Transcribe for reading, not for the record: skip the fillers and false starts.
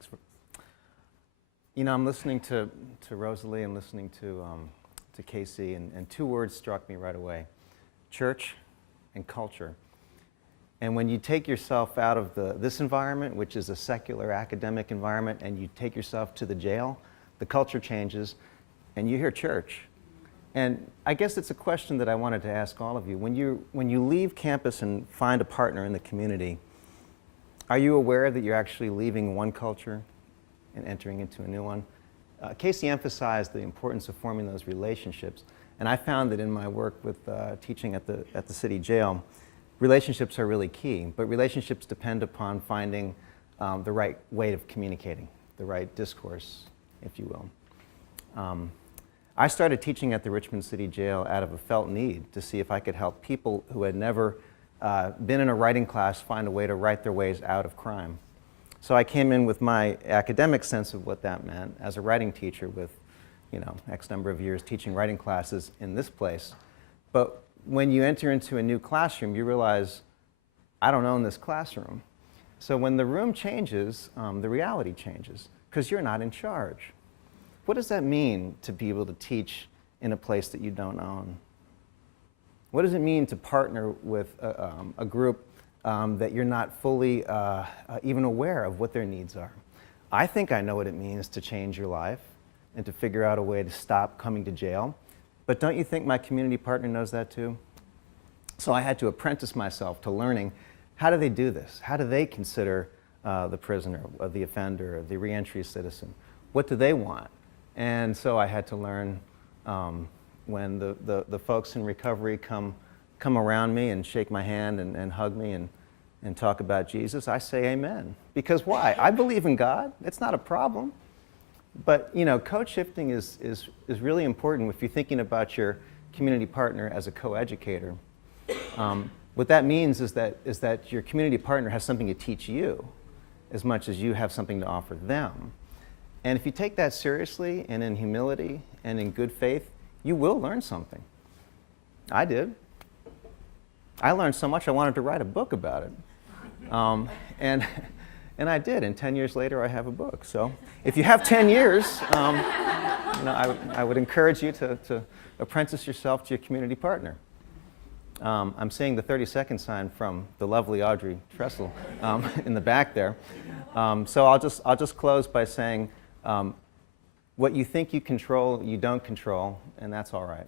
Thanks for. I'm listening to Rosalie and listening to Casey, and two words struck me right away: church and culture. And when you take yourself out of this environment, which is a secular academic environment, and you take yourself to the jail, the culture changes, and you hear church. And I guess it's a question that I wanted to ask all of you. When you leave campus and find a partner in the community, are you aware that you're actually leaving one culture and entering into a new one? Casey emphasized the importance of forming those relationships, and I found that in my work with teaching at the city jail, relationships are really key, but relationships depend upon finding the right way of communicating, the right discourse, if you will. I started teaching at the Richmond City Jail out of a felt need to see if I could help people who had never been in a writing class find a way to write their ways out of crime. So I came in with my academic sense of what that meant as a writing teacher with, X number of years teaching writing classes in this place. But when you enter into a new classroom, you realize, I don't own this classroom. So when the room changes, the reality changes, because you're not in charge. What does that mean to be able to teach in a place that you don't own? What does it mean to partner with a group that you're not fully even aware of what their needs are? I think I know what it means to change your life and to figure out a way to stop coming to jail. But don't you think my community partner knows that too? So I had to apprentice myself to learning, how do they do this? How do they consider the prisoner, the offender, the reentry citizen? What do they want? And so I had to learn when the folks in recovery come around me and shake my hand and hug me and talk about Jesus, I say amen. Because why? I believe in God. It's not a problem. But code shifting is really important if you're thinking about your community partner as a co-educator. What that means is that your community partner has something to teach you as much as you have something to offer them. And if you take that seriously and in humility and in good faith, you will learn something. I did. I learned so much I wanted to write a book about it. And I did, and 10 years later I have a book. So if you have 10 years, I would encourage you to apprentice yourself to your community partner. I'm seeing the 30-second sign from the lovely Audrey Tressel in the back there. So I'll just close by saying, what you think you control, you don't control, and that's all right.